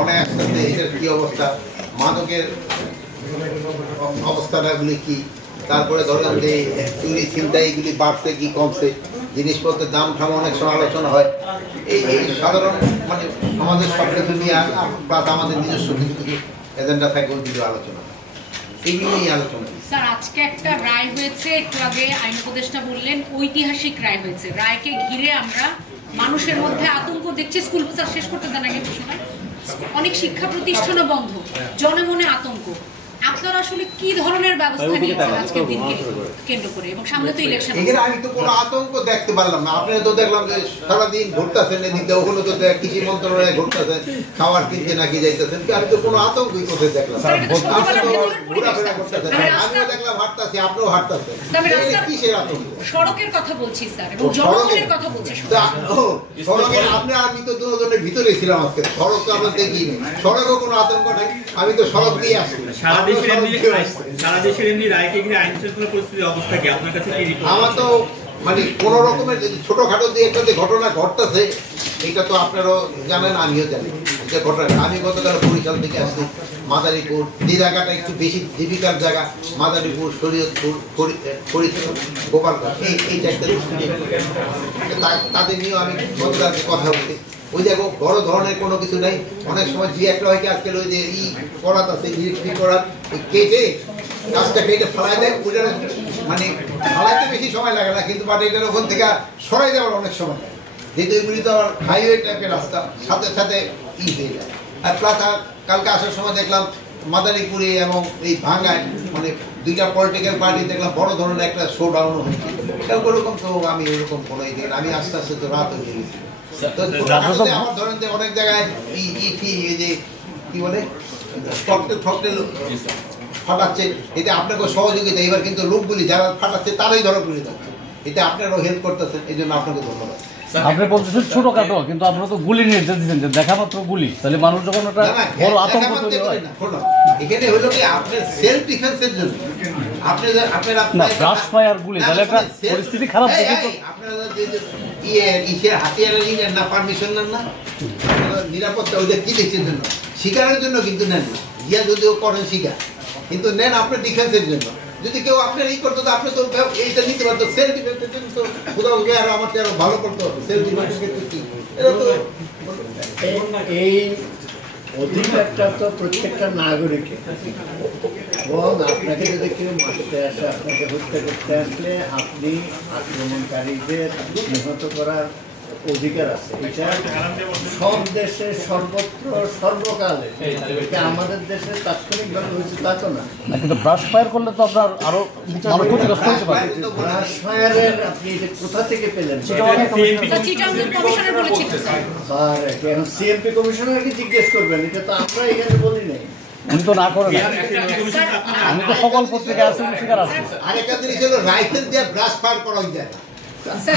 মনে আসতেছে এটার কি অবস্থা, মাদকের অবস্থাটাগুলি কি, তারপরে ধরেন যে চুরি ছিনতাই এগুলি বাড়ছে কি কমছে, জিনিসপত্রের দাম ঠাম অনেক সময় আলোচনা হয়। এই সাধারণ মানে সমাজের সব কিছু নিয়ে প্লাস আমাদের নিজস্ব কিছু কিছু এজেন্ডা থাকে ওই কিছু আলোচনা, এইগুলো নিয়ে আলোচনা। স্যার আজকে একটা রায় হয়েছে, একটু আগে আইন উপদেষ্টা বললেন ঐতিহাসিক রায় হয়েছে। রায়কে ঘিরে আমরা মানুষের মধ্যে আতঙ্ক দেখছি। স্কুল প্রচার শেষ করতে দেন আগে সময় অনেক শিক্ষা প্রতিষ্ঠানও বন্ধ, জনমনে আতঙ্ক। আপনারা আসলে কি ধরনের ব্যবস্থা নিয়েছেন আজকের দিনকে কেন্দ্র করে, এবং সামনে তো ইলেকশন? এখানে আমি তো কোনো আতঙ্ক দেখতে পারলাম না। আপনারা তো দেখলাম যে সারাদিন ঘুরতেছেন এদিকে, ওগুলো তো কৃষি মন্ত্রণালয়ে ঘুরতেছেন, খাবার কিনতে নাকি যাইতেছেন, আমি তো কোনো আতঙ্কই করতে দেখলাম। ঘোরাফেরা করতেছেন, আমিও দেখলাম হাঁটতেছি, আপনিও হাঁটতেছেন, কিসের আতঙ্ক? সড়কের কথা বলছি স্যার, এবং জনগণের কথা বলছি। সড়কের আপনি আমি তো দুজনের ভিতরে ছিলাম আজকে, সড়ক তো আমরা দেখিনি, সড়কও কোনো আতঙ্ক নাই, আমি তো সড়ক দিয়ে আসি। সারা দেশের এমনি রায়কে ঘিরে আইন শৃঙ্খলা পরিস্থিতির অবস্থা কি আপনার কাছে? আমার তো মানে কোন রকমের ছোটখাটো যে একটা যে ঘটনা ঘটতেছে, এটা তো আপনারাও জানেন, আমিও জানি যে ঘটনা। আমি গতকাল বরিশাল থেকে আসছি, মাদারীপুর যে জায়গাটা একটু বেশি ডিফিকাল্ট জায়গা, মাদারীপুর, শরীয়তপুর, ফরিদপুর, গোপালগঞ্জ, এই চারটা তাদের নিয়েও আমি গতকালকে কথা বলছি। ওই দেখো বড় ধরনের কোনো কিছু নাই। অনেক সময় যে একটা হয় কি আজকাল ওই যে করাত আছে, ইলেকট্রিক করাত, কেটে গাছটা কেটে ফেলাই দেয়, ওইটা মানে ফেলাইতে বেশি সময় লাগে না, কিন্তু বাট এটার ওখান থেকে সরাই দেওয়ার অনেক সময় লাগে, যেহেতু এগুলি তো আমার হাইওয়ে টাইপের রাস্তা, সাথে সাথে হয়ে যায়। আর প্লাস কালকে আসার সময় দেখলাম মাদারীপুরে এবং এই ভাঙ্গায় মানে দুইটা পলিটিক্যাল পার্টি দেখলাম বড় ধরনের একটা শো ডাউনও হচ্ছে। ওরকম তো আমি ওরকম কোনো দিন আমি আস্তে আস্তে তো রাত হয়ে গেছি। আমার ধরেন যে অনেক জায়গায় এই যে কি বলে ফাটাচ্ছে, এতে আপনাকে সহযোগিতা। এবার কিন্তু লোকগুলি যারা ফাটাচ্ছে তারাই ধরা পড়ে যাচ্ছে, এতে আপনারাও হেল্প করতেছেন, এই জন্য আপনাকে ধন্যবাদ। আপনি বলতেছেন ছোটখাটো, কিন্তু আপনারা তো গুলি নির্দেশ দিচ্ছেন যে দেখা মাত্র গুলি, তাহলে মানুষ যখন একটা বড় আতঙ্ক তৈরি হয়। এখানে হলো কি আপনার সেলফ ডিফেন্সের জন্য ব্রাশ ফায়ার গুলি, তাহলে একটা পরিস্থিতি খারাপ। আপনারা হাতিয়ারের নেন না, পারমিশন নেন না, নিরাপত্তা ওইটা কি দেখছেন জন্য, শিকারের জন্য কিন্তু নেন না, ইয়া যদিও করেন শিকার, কিন্তু নেন আপনার ডিফেন্সের জন্য। যদি কেউ আপনার এই করতো তো আপনি তো এইটা নিতে পারতো, সেলফ ডিফেন্সের জন্য তো কোথাও গিয়ে আরো আমার আরো ভালো করতে হবে। সেলফ ডিফেন্সের ক্ষেত্রে কি এই অধিকারটা তো প্রত্যেকটা নাগরিকের, এবং আপনাকে যদি কেউ মারতে আসে, আপনাকে হত্যা করতে আসলে আপনি আক্রমণকারীদের নিহত করার অধিকার আছে। এটা সব দেশে সর্বত্র সর্বকালে, আমাদের দেশে তাৎক্ষণিকভাবে হয়েছে তা তো না। কিন্তু ব্রাশ ফায়ার করলে তো আপনার আরো ক্ষতিগ্রস্ত হতে পারে। ব্রাশ ফায়ারের আপনি এটা কোথা থেকে পেলেন? সিএমপি কমিশনারকে জিজ্ঞেস করবেন, এটা তো আমরা এখানে বলি নাই। উনি তো না করেন, আমি তো সকল পত্রিকা আছে, শিকার আছে। আরেকটা জিনিস হলো রাইফেল দিয়ে ব্রাশ ফায়ার করা যায়।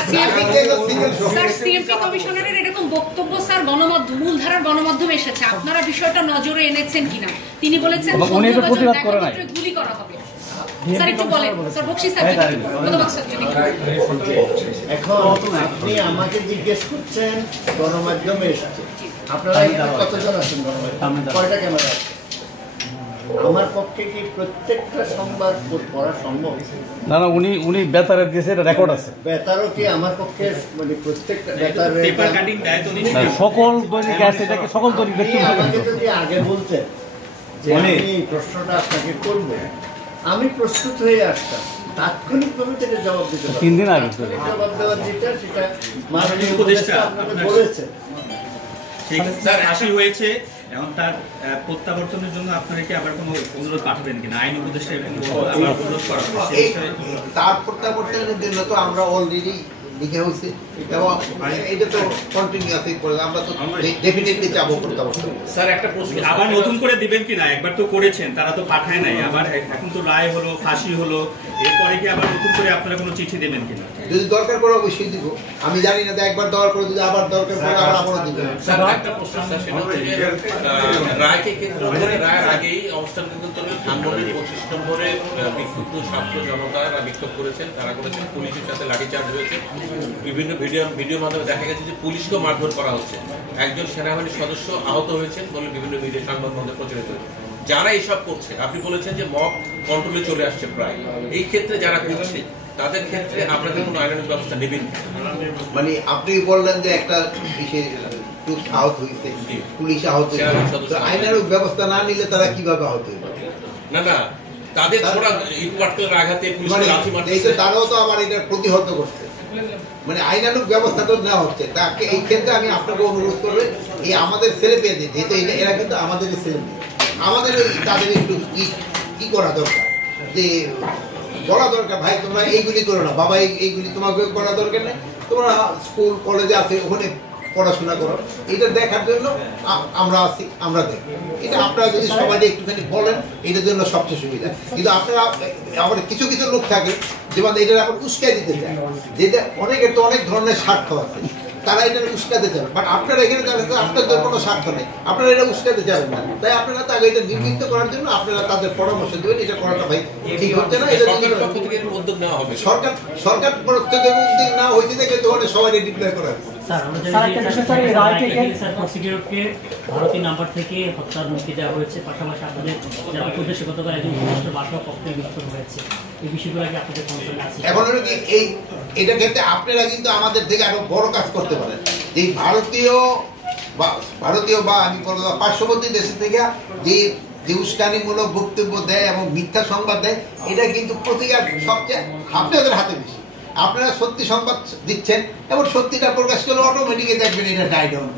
সিএমপি কমিশনারের এরকম বক্তব্য স্যার গণমাধ্যম, মূলধারার গণমাধ্যমে এসেছে, আপনারা বিষয়টা নজরে এনেছেন কিনা? তিনি বলেছেন গুলি করা হবে। স্যার একটু বলেন, স্যার বকশি স্যার। এখন আপনি আমাকে জিজ্ঞেস করছেন গণমাধ্যমে এসেছে, আপনারা কতজন আছেন গণমাধ্যমে, কয়টা ক্যামেরা আছে? আমার পক্ষে কি প্রত্যেকটা সংবাদ পড়া সম্ভব? না না, উনি বেতারে দিয়েছে, এটা রেকর্ড আছে। বেতারও কি আমার পক্ষে মানে প্রত্যেকটা বেতারে সকল দৈনিক আছে, এটাকে সকল দৈনিক দেখতে হবে। আমাকে যদি আগে বলতেন যে আমি এই প্রশ্নটা আপনাকে করব, আমি প্রস্তুত হয়ে আসতাম, তাৎক্ষণিকভাবে থেকে জবাব দিতে পারতাম। 3 দিন আগে জবাব দেওয়ার যেটা, সেটা মাননীয় উপদেষ্টা আপনাকে বলেছে। ঠিক আছে স্যার, হাসি হয়েছে। এখন তার প্রত্যাবর্তনের জন্য আপনারা কি আবার কোনো অনুরোধ পাঠাবেন কিনা? আইন উপদেষ্টা আবার অনুরোধ করা হবে তার প্রত্যাবর্তনের জন্য তো আমরা অলরেডি লিখে হয়েছে, এবং এটা তো কন্টিনিউয়াসলি করে আমরা তো ডেফিনেটলি যাবো প্রত্যাবর্তন। স্যার একটা প্রশ্ন, আবার নতুন করে দিবেন কিনা? একবার তো করেছেন, তারা তো পাঠায় নাই, আবার এখন তো রায় হলো, ফাঁসি হলো, এরপরে কি আবার নতুন করে আপনারা কোনো চিঠি দেবেন কিনা? যদি দরকার পড়ে অবশ্যই দিব। আমি জানি না একবার দেওয়ার পরে যদি আবার দরকার পড়ে আবারও দিব। স্যার একটা প্রশ্ন স্যার, সেটা হচ্ছে যে রায়কে কেন্দ্র করে রায়ের আগেই অবস্থান কেন্দ্রে ধানমন্ডির 25 নম্বরে বিক্ষুব্ধ ছাত্র জনতারা বিক্ষোভ করেছেন, তারা করেছেন পুলিশের সাথে লাঠিচার্জ হয়েছে। বিভিন্ন ভিডিওর মাধ্যমে দেখা গেছে যে পুলিশকেও মারধর করা হচ্ছে, একজন সেনাবাহিনীর সদস্য আহত হয়েছেন বলে বিভিন্ন মিডিয়া সংবাদ মাধ্যমে প্রচারিত হয়েছে। যারা এইসব করছে, আপনি বলেছেন যে মব কন্ট্রোলে চলে আসছে প্রায়, এই ক্ষেত্রে যারা করছে তাদের ক্ষেত্রে আপনাদের কোনো আইনানুগ ব্যবস্থা নেবেন? মানে আপনি বললেন যে একটা আহত হয়েছে, পুলিশ আহত হয়েছে, আইনানুগ ব্যবস্থা না নিলে তারা কিভাবে আহত হইবে? না না, তাদের ছোড়া ইট পাটকেলের আঘাতে পুলিশের লাঠি মারছে, তারাও তো আবার এটা প্রতিহত করছে। মানে আইনানুগ ব্যবস্থা তো নেওয়া হচ্ছে। তাকে এই ক্ষেত্রে আমি আপনাকে অনুরোধ করবো, এই আমাদের ছেলে পেয়েছে যেহেতু এরা কিন্তু আমাদের ছেলে মেয়ে, আমাদের তাদের একটু কি করা দরকার, যে বলা দরকার ভাই তোমরা এইগুলি করো না, বাবা এইগুলি তোমাকে করা দরকার নেই, তোমরা স্কুল কলেজে আছে ওখানে পড়াশোনা করো। এটা দেখার জন্য আমরা আছি, আমরা দেখি। এটা আপনারা যদি সমাজে একটুখানি বলেন, এটার জন্য সবচেয়ে সুবিধা। কিন্তু আপনারা আবার কিছু কিছু লোক থাকে যেমন এটা আবার উস্কাই দিতে চায়, যেটা অনেকের তো অনেক ধরনের স্বার্থ আছে, তারা এটা উস্কাতে চান। বাট আপনারা এখানে আপনাদের কোনো স্বার্থ নেই, আপনারা এটা উস্কাতে চাবেন না। তাই আপনারা তাকে এটা নিবৃত্ত করার জন্য আপনারা তাদের পরামর্শ দেবেন, এটা করাটা ভাই ঠিক হচ্ছে না। এটা উদ্যোগ নেওয়া হবে। সরকার উদ্যোগ না হয়েছে দেখে তো সবাই ডিক্লেয়ার করা হয়েছে। ভারতীয় নাম্বার থেকে হত্যার হুমকি দেওয়া হয়েছে, পাশাপাশি আপনাদের যারা প্রদেশে গতকাল একজন বাসা পক্ষে বিক্ষোভ হয়েছে, এই বিষয়গুলো কি আপনাদের কনসার্ন আছে? এখন হলো কি এটা ক্ষেত্রে আপনারা কিন্তু আমাদের থেকে আরো বড় কাজ করতে পারেন। এই ভারতীয় বা আমি বলবো পার্শ্ববর্তী দেশের থেকে যে উস্কানিমূলক বক্তব্য দেয় এবং মিথ্যা সংবাদ দেয়, এটা কিন্তু প্রতিকার সবচেয়ে আপনাদের হাতে বেশি। আপনারা সত্যি সংবাদ দিচ্ছেন এবং সত্যিটা প্রকাশ করলে অটোমেটিক দেখবেন এটা ডাই ডাউন।